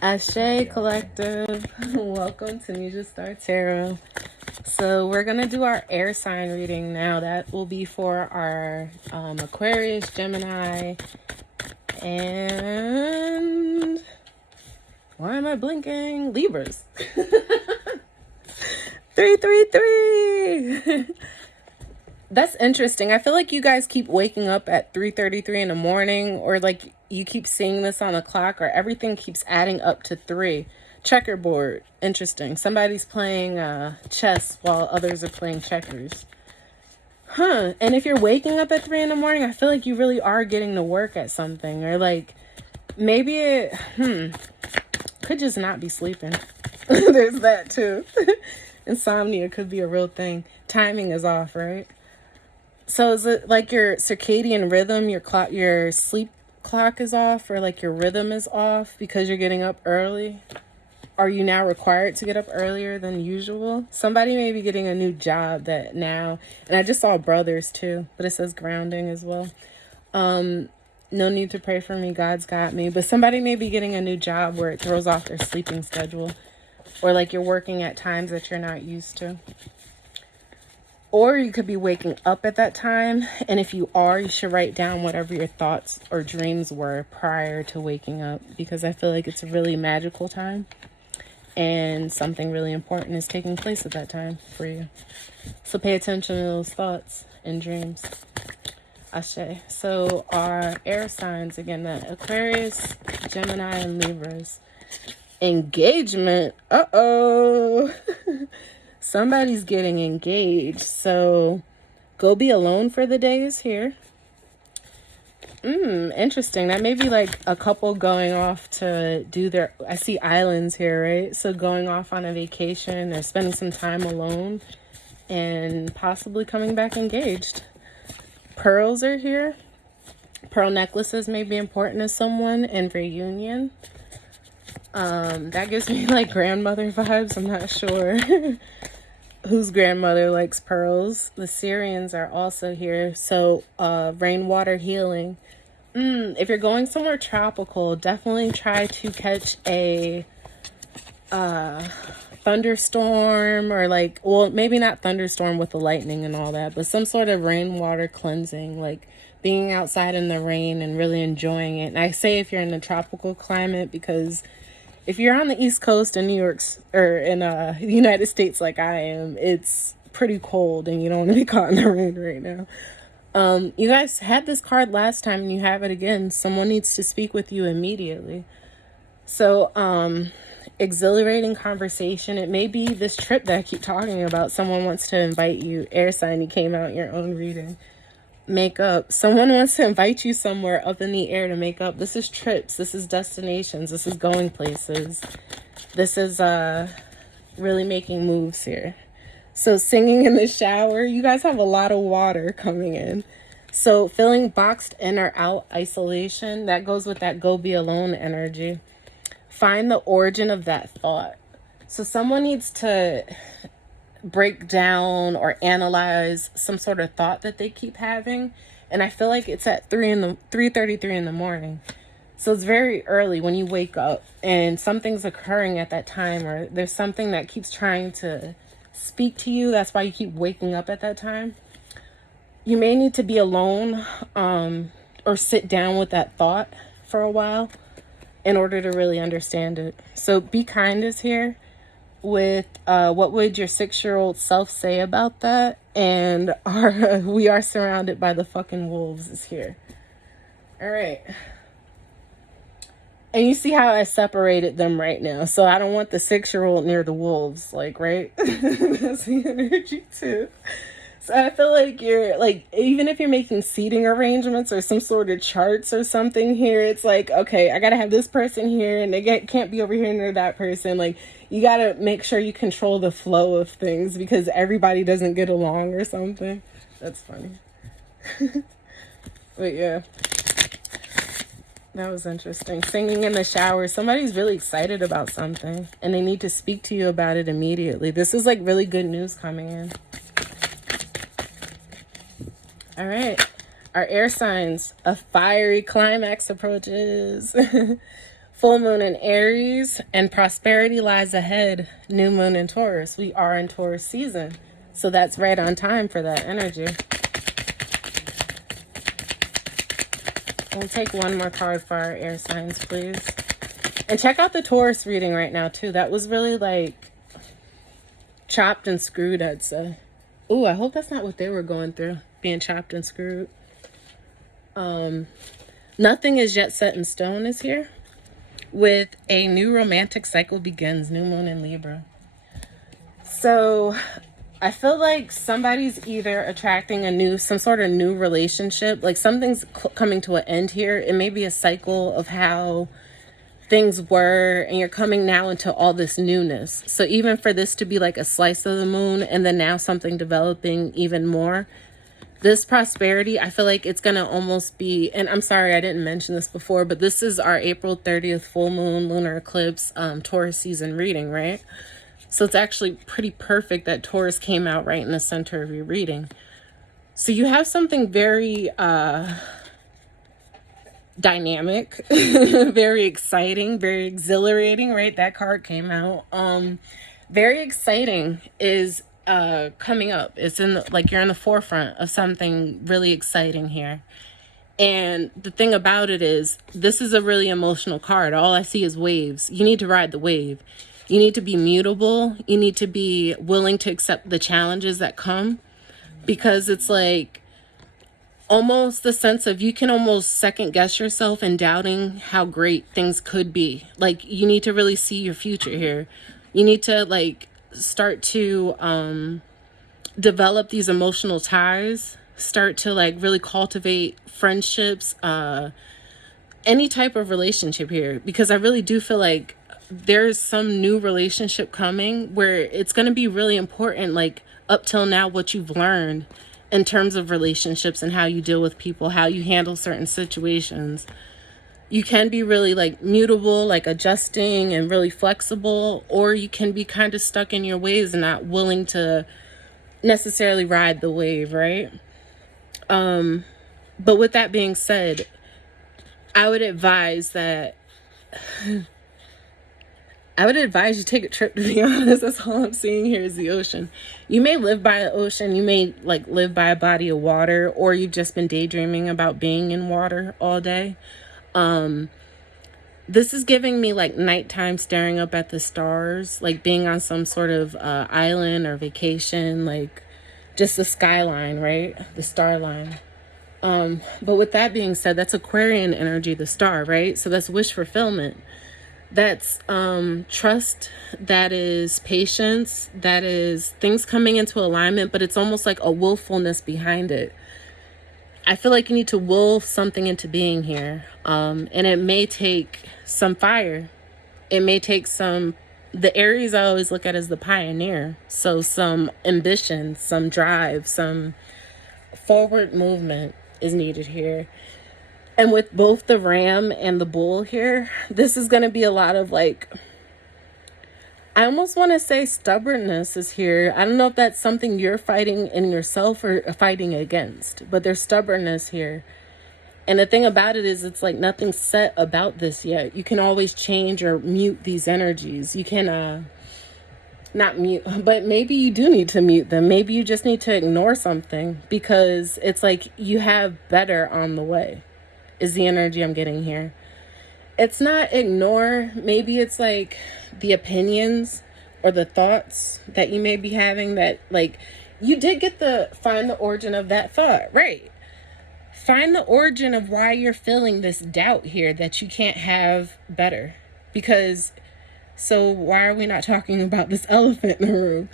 Ashe Collective, welcome to Nesia Star Tarot. So we're going to do our air sign reading now. That will be for our Aquarius, Gemini, and why am I blinking? Libras. 333. That's interesting. I feel like you guys keep waking up at 3:33 in the morning, or like you keep seeing this on the clock, or everything keeps adding up to 3. Checkerboard. Interesting. Somebody's playing chess while others are playing checkers. Huh. And if you're waking up at 3 in the morning, I feel like you really are getting to work at something, or like maybe it could just not be sleeping. There's that too. Insomnia could be a real thing. Timing is off, right? So is it like your circadian rhythm, your sleep clock is off, or like your rhythm is off because you're getting up early? Are you now required to get up earlier than usual? Somebody may be getting a new job that now, and I just saw brothers too, but it says grounding as well. No need to pray for me, God's got me. But somebody may be getting a new job where it throws off their sleeping schedule, or like you're working at times that you're not used to. Or you could be waking up at that time, and if you are, you should write down whatever your thoughts or dreams were prior to waking up, because I feel like it's a really magical time, and something really important is taking place at that time for you. So pay attention to those thoughts and dreams. Ashe. So our air signs, again, the Aquarius, Gemini, and Libras. Engagement. Uh-oh. Somebody's getting engaged, so go be alone for the days here. Interesting. That may be like a couple going off to do their, I see islands here, right? So going off on a vacation or spending some time alone and possibly coming back engaged. Pearls are here. Pearl necklaces may be important to someone, and reunion. That gives me like grandmother vibes. I'm not sure whose grandmother likes pearls. The Syrians are also here. So rainwater healing. If you're going somewhere tropical, definitely try to catch a thunderstorm, or like, well, maybe not thunderstorm with the lightning and all that, but some sort of rainwater cleansing, like being outside in the rain and really enjoying it. And I say if you're in a tropical climate, because if you're on the East Coast in New York, or in the United States like I am, it's pretty cold and you don't want to be caught in the rain right now. You guys had this card last time and you have it again. Someone needs to speak with you immediately. So, exhilarating conversation. It may be this trip that I keep talking about. Someone wants to invite you. Air sign, you came out in your own reading. Make up. Someone wants to invite you somewhere up in the air to make up. This is trips. This is destinations. This is going places. This is really making moves here. So singing in the shower. You guys have a lot of water coming in. So feeling boxed in or out, isolation. That goes with that go be alone energy. Find the origin of that thought. So someone needs to break down or analyze some sort of thought that they keep having, and I feel like it's at 3:33 in the morning. So it's very early when you wake up and something's occurring at that time, or there's something that keeps trying to speak to you. That's why you keep waking up at that time. You may need to be alone, or sit down with that thought for a while in order to really understand it. So be kind is here. With what would your 6-year-old self say about that? And we are surrounded by the fucking wolves is here. All right. And you see how I separated them right now. So I don't want the 6-year-old near the wolves, like, right? That's the energy too. So I feel like you're like, even if you're making seating arrangements or some sort of charts or something here, it's like, okay, I got to have this person here and they can't be over here near that person. Like, you got to make sure you control the flow of things because everybody doesn't get along or something. That's funny. But yeah, that was interesting. Singing in the shower. Somebody's really excited about something and they need to speak to you about it immediately. This is like really good news coming in. All right, our air signs, a fiery climax approaches. Full moon in Aries, and prosperity lies ahead. New moon in Taurus. We are in Taurus season, so that's right on time for that energy. We'll take one more card for our air signs, please. And check out the Taurus reading right now, too. That was really, like, chopped and screwed, I'd say. Ooh, I hope that's not what they were going through, being chopped and screwed. Nothing is yet set in stone is here. With a new romantic cycle begins, new moon in Libra. So I feel like somebody's either attracting some sort of new relationship, like something's coming to an end here. It may be a cycle of how things were, and you're coming now into all this newness. So even for this to be like a slice of the moon and then now something developing even more, this prosperity, I feel like it's going to almost be, and I'm sorry I didn't mention this before, but this is our April 30th full moon lunar eclipse Taurus season reading, right? So it's actually pretty perfect that Taurus came out right in the center of your reading. So you have something very dynamic, very exciting, very exhilarating, right? That card came out. Very exciting is coming up. It's like you're in the forefront of something really exciting here. And the thing about it is, this is a really emotional card. All I see is waves. You need to ride the wave. You need to be mutable. You need to be willing to accept the challenges that come, because it's like almost the sense of you can almost second guess yourself and doubting how great things could be. Like, you need to really see your future here. You need to like start to develop these emotional ties, start to like really cultivate friendships, any type of relationship here, because I really do feel like there's some new relationship coming where it's going to be really important, like up till now, what you've learned in terms of relationships and how you deal with people, how you handle certain situations. You can be really like mutable, like adjusting and really flexible, or you can be kind of stuck in your ways and not willing to necessarily ride the wave, right? But with that being said, I would advise you take a trip, to be honest. That's all I'm seeing here is the ocean. You may live by the ocean. You may like live by a body of water, or you've just been daydreaming about being in water all day. This is giving me like nighttime staring up at the stars, like being on some sort of island or vacation, like just the skyline, right? The star line. But with that being said, that's Aquarian energy, the star, right? So that's wish fulfillment. That's trust, that is patience, that is things coming into alignment, but it's almost like a willfulness behind it. I feel like you need to will something into being here. And it may take some fire. It may take the Aries I always look at as the pioneer. So some ambition, some drive, some forward movement is needed here. And with both the ram and the bull here, this is going to be a lot of like, I almost want to say stubbornness is here. I don't know if that's something you're fighting in yourself or fighting against, but there's stubbornness here. And the thing about it is, it's like nothing's set about this yet. You can always change or mute these energies. You can not mute, but maybe you do need to mute them. Maybe you just need to ignore something, because it's like you have better on the way is the energy I'm getting here. It's not ignore. Maybe it's like the opinions or the thoughts that you may be having that like you did get find the origin of that thought, right? Find the origin of why you're feeling this doubt here that you can't have better. Because so why are we not talking about this elephant in the room?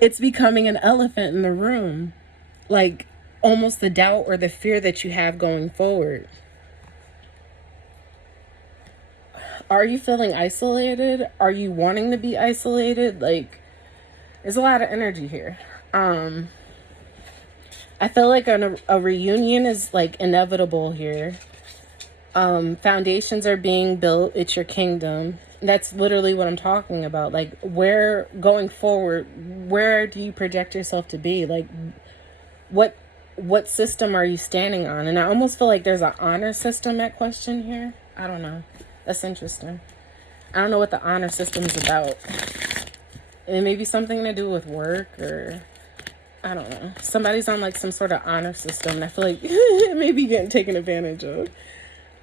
It's becoming an elephant in the room. Like almost the doubt or the fear that you have going forward. Are you feeling isolated? Are you wanting to be isolated? Like, there's a lot of energy here. I feel like a reunion is like inevitable here. Foundations are being built. It's your kingdom. That's literally what I'm talking about. Like, where going forward, where do you project yourself to be? Like, what system are you standing on? And I almost feel like there's an honor system at question here. I don't know. That's interesting. I don't know what the honor system is about. It may be something to do with work, or I don't know. Somebody's on like some sort of honor system, and I feel like it may be getting taken advantage of.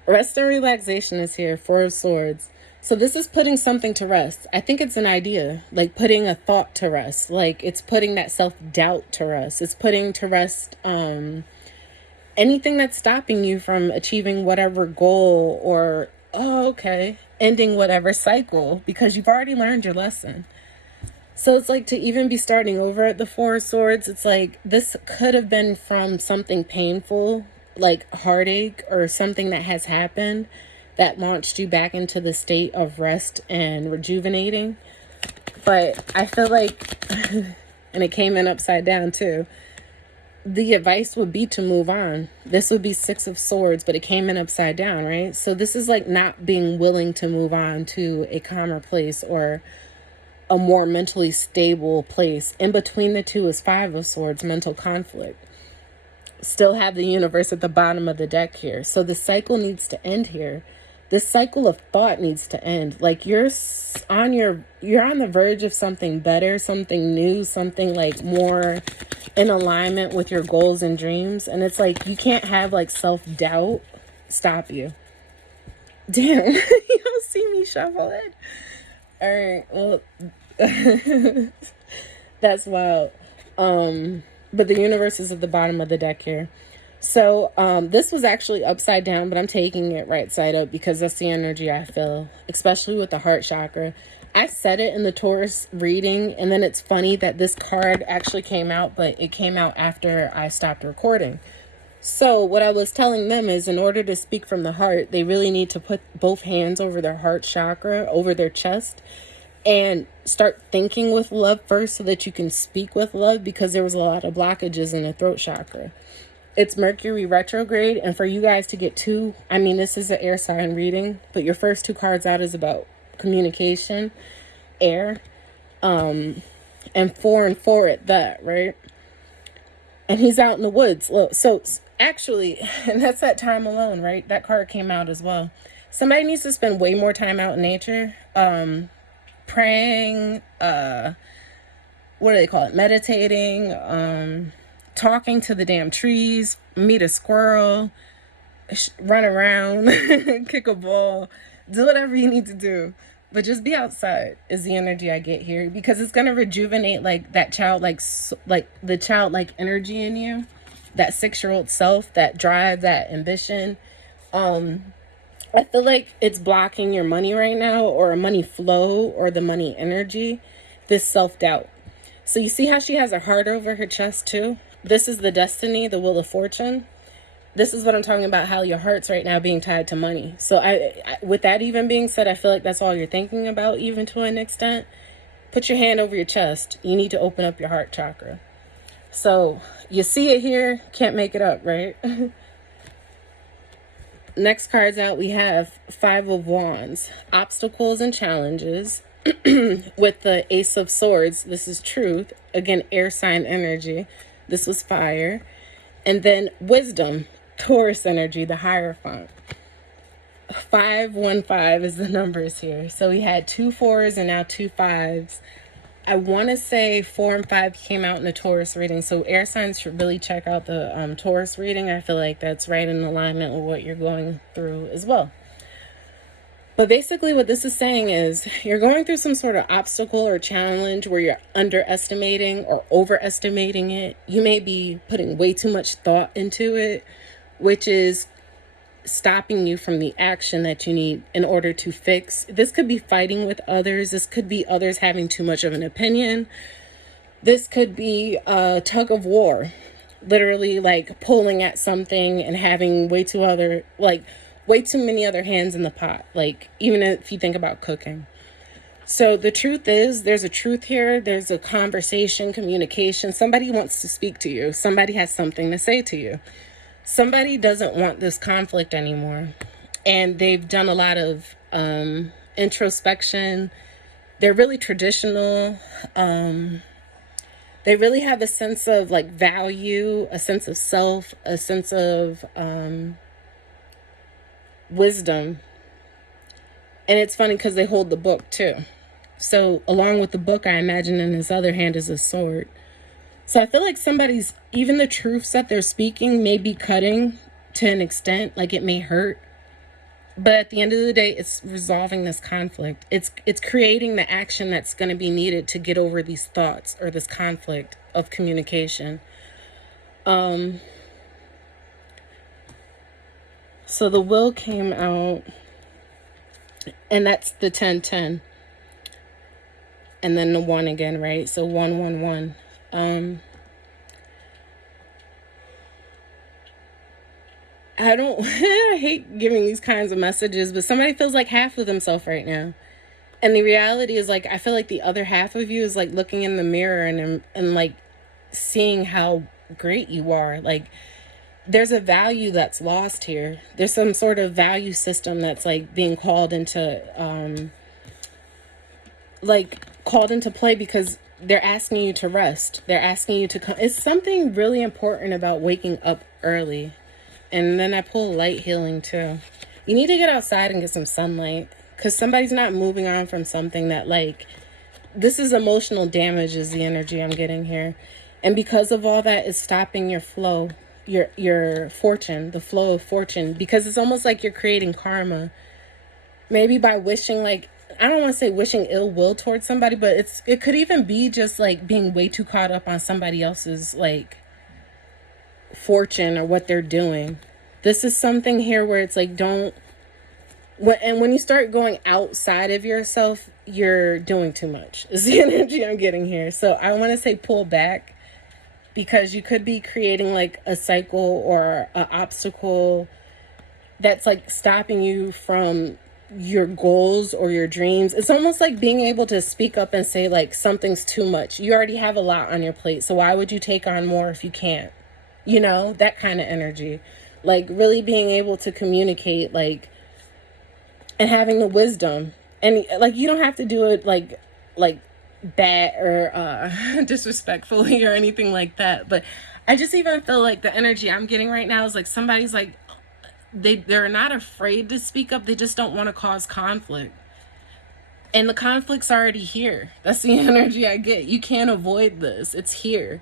Rest and relaxation is here. 4 of Swords. So this is putting something to rest. I think it's an idea, like putting a thought to rest. Like it's putting that self-doubt to rest. It's putting to rest anything that's stopping you from achieving whatever goal, or, ending whatever cycle, because you've already learned your lesson. So it's like to even be starting over at the 4 of Swords, it's like this could have been from something painful, like heartache or something that has happened that launched you back into the state of rest and rejuvenating. But I feel like, and it came in upside down too, the advice would be to move on. This would be 6 of Swords, but it came in upside down, right? So this is like not being willing to move on to a calmer place or a more mentally stable place. In between the 2 is 5 of Swords, mental conflict. Still have the universe at the bottom of the deck here. So the cycle needs to end here. This cycle of thought needs to end. Like you're on the verge of something better, something new, something like more in alignment with your goals and dreams. And it's like you can't have like self-doubt stop you. Damn, you don't see me shuffle it. All right, well, that's wild. But the universe is at the bottom of the deck here. So this was actually upside down, but I'm taking it right side up because that's the energy I feel, especially with the heart chakra. I said it in the Taurus reading, and then it's funny that this card actually came out, but it came out after I stopped recording. So what I was telling them is, in order to speak from the heart, they really need to put both hands over their heart chakra, over their chest, and start thinking with love first so that you can speak with love, because there was a lot of blockages in the throat chakra. It's Mercury retrograde, and for you guys to get this is an air sign reading, but your first 2 cards out is about communication, air, and 4 and 4 at that, right? And he's out in the woods. Look, so actually, and that's that time alone, right? That card came out as well. Somebody needs to spend way more time out in nature, praying, what do they call it? Meditating, talking to the damn trees, meet a squirrel, run around, kick a ball, do whatever you need to do. But just be outside is the energy I get here, because it's going to rejuvenate like that childlike, like the childlike energy in you, that 6-year-old self, that drive, that ambition. I feel like it's blocking your money right now, or a money flow, or the money energy, this self-doubt. So you see how she has a heart over her chest too? This is the destiny, the wheel of fortune. This is what I'm talking about, how your heart's right now being tied to money. So I with that even being said, I feel like that's all you're thinking about, even to an extent. Put your hand over your chest. You need to open up your heart chakra. So you see it here, can't make it up, right? Next cards out, we have 5 of Wands, obstacles and challenges. With the Ace of Swords, this is truth. Again, air sign energy. This was fire. And then wisdom, Taurus energy, the Hierophant. 515 is the numbers here. So we had 2 4s and now 2 5s. I want to say 4 and 5 came out in the Taurus reading. So air signs should really check out the Taurus reading. I feel like that's right in alignment with what you're going through as well. But basically what this is saying is you're going through some sort of obstacle or challenge where you're underestimating or overestimating it. You may be putting way too much thought into it, which is stopping you from the action that you need in order to fix. This could be fighting with others. This could be others having too much of an opinion. This could be a tug of war, literally like pulling at something and having way too many other hands in the pot, like even if you think about cooking. So the truth is, there's a truth here. There's a conversation, communication. Somebody wants to speak to you. Somebody has something to say to you. Somebody doesn't want this conflict anymore. And they've done a lot of introspection. They're really traditional. They really have a sense of like value, a sense of self, a sense of wisdom. And it's funny because they hold the book too. So along with the book, I imagine in his other hand is a sword. So I feel like somebody's, even the truths that they're speaking may be cutting to an extent, like it may hurt. But at the end of the day, it's resolving this conflict. It's creating the action that's going to be needed to get over these thoughts or this conflict of communication. So the will came out, and that's the 10-10. And then the 1 again, right? So 1-1-1. I hate giving these kinds of messages, but somebody feels like half of themselves right now. And the reality is, like, I feel like the other half of you is like looking in the mirror and like seeing how great you are. Like, there's a value that's lost here. There's some sort of value system that's like being called into play because they're asking you to rest. They're asking you to come. It's something really important about waking up early. And then I pull light healing too. You need to get outside and get some sunlight, because somebody's not moving on from something that, like, this is emotional damage is the energy I'm getting here. And because of all that, it's stopping your flow, your fortune, the flow of fortune, because it's almost like you're creating karma. Maybe by wishing, like, I don't want to say wishing ill will towards somebody, but it could even be just like being way too caught up on somebody else's, like, fortune or what they're doing. This is something here where it's like, when you start going outside of yourself, you're doing too much is the energy I'm getting here. So I want to say pull back, because you could be creating like a cycle or an obstacle that's like stopping you from your goals or your dreams. It's almost like being able to speak up and say, like, something's too much. You already have a lot on your plate, so why would you take on more if you can't? You know, that kind of energy. Like, really being able to communicate, like, and having the wisdom. And, like, you don't have to do it, like bad or disrespectfully or anything like that. But I just even feel like the energy I'm getting right now is, like, somebody's, like, they're not afraid to speak up. They just don't want to cause conflict. And the conflict's already here. That's the energy I get. You can't avoid this. It's here.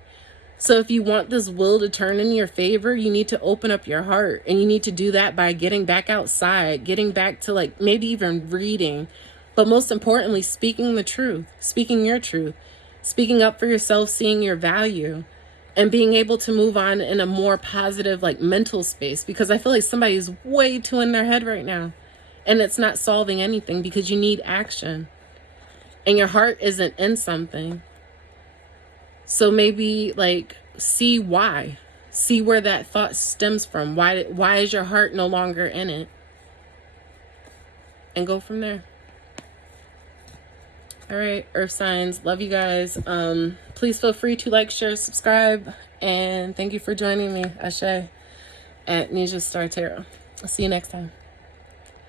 So if you want this will to turn in your favor, you need to open up your heart. And you need to do that by getting back outside, getting back to, like, maybe even reading. But most importantly, speaking the truth, speaking your truth, speaking up for yourself, seeing your value, and being able to move on in a more positive, like, mental space. Because I feel like somebody's way too in their head right now. And it's not solving anything, because you need action. And your heart isn't in something. So maybe, like, see why. See where that thought stems from. Why is your heart no longer in it? And go from there. All right, Earth signs. Love you guys. Please feel free to like, share, subscribe. And thank you for joining me, Ashe, at Nesia Star Tarot. I'll see you next time.